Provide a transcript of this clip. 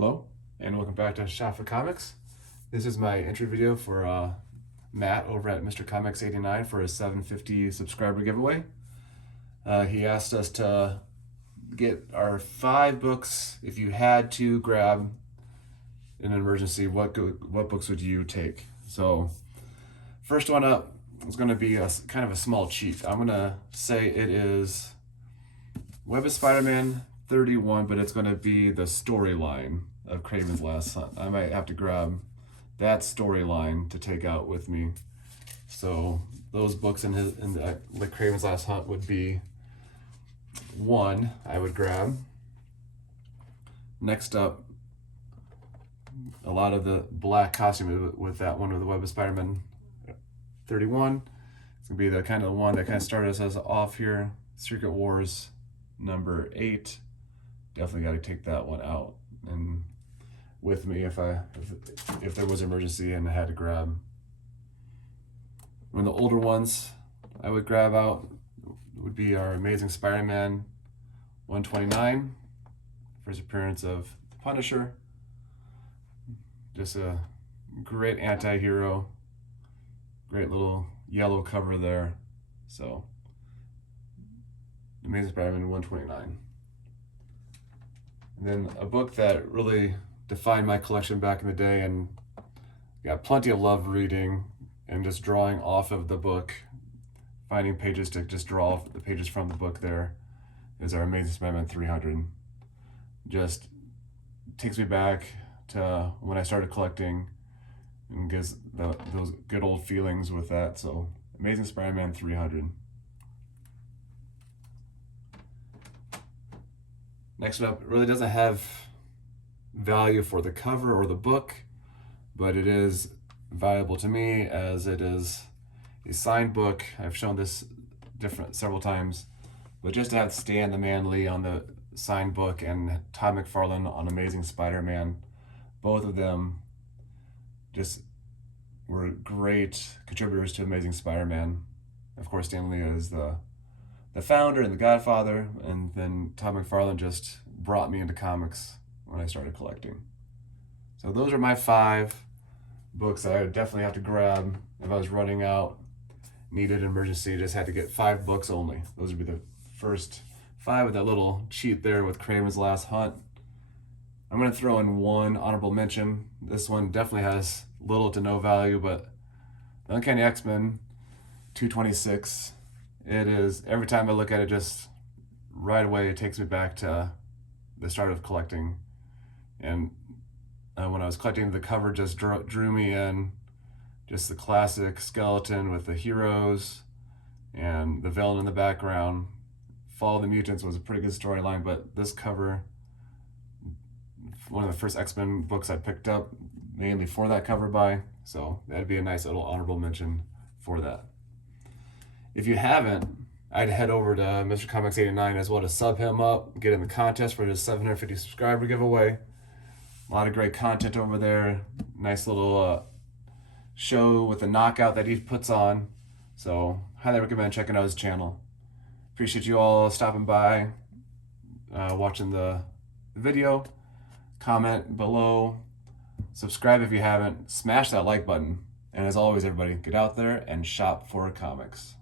Hello, and welcome back to Shop for Comics. This is my entry video for Matt over at Mr. Comics 89 for a 750 subscriber giveaway. He asked us to get our 5 books. If you had to grab in an emergency, what books would you take? So, first one up is going to be a kind of a small cheat. I'm going to say it is Web of Spider-Man 31, but it's going to be the storyline of Kramens Last Son. I might have to grab that storyline to take out with me. So those books in the Kramens Last Hunt would be one I would grab. Next up, a lot of the black costume with that one with the Web of Spider-Man 31. It's gonna be the kind of one that kind of started us off here. Secret Wars number 8. Definitely got to take that one out and with me if there was an emergency and I had to grab. One of the older ones I would grab out would be our Amazing Spider-Man 129, first appearance of the Punisher. Just a great anti-hero, great little yellow cover there. So Amazing Spider-Man 129. And then a book that really defined my collection back in the day and got plenty of love reading and just drawing off of the book, finding pages to just draw off the pages from the book there, is our Amazing Spider-Man 300. Just takes me back to when I started collecting and gives those good old feelings with that. So Amazing Spider-Man 300. Next up, it really doesn't have value for the cover or the book, but it is valuable to me as it is a signed book. I've shown this several times, but just to have Stan the Man Lee on the signed book and Tom McFarlane on Amazing Spider-Man, both of them just were great contributors to Amazing Spider-Man. Of course, Stan Lee is the founder and the godfather, and then Tom McFarlane just brought me into comics when I started collecting. So those are my 5 books that I would definitely have to grab if I was running out, needed an emergency, just had to get 5 books only. Those would be the first 5 with that little cheat there with Kramens Last Hunt. I'm going to throw in one honorable mention. This one definitely has little to no value, but the Uncanny XMen 226. It is, every time I look at it, just right away, it takes me back to the start of collecting. And when I was collecting, the cover just drew me in. Just the classic skeleton with the heroes and the villain in the background. Follow the Mutants was a pretty good storyline, but this cover, one of the first X-Men books I picked up, mainly for that cover by. So that'd be a nice little honorable mention for that. If you haven't, I'd head over to Mr. Comics 89 as well to sub him up, get in the contest for his 750 subscriber giveaway. A lot of great content over there. Nice little show with the knockout that he puts on. So highly recommend checking out his channel. Appreciate you all stopping by, watching the video. Comment below. Subscribe if you haven't. Smash that like button. And as always, everybody, get out there and shop for comics.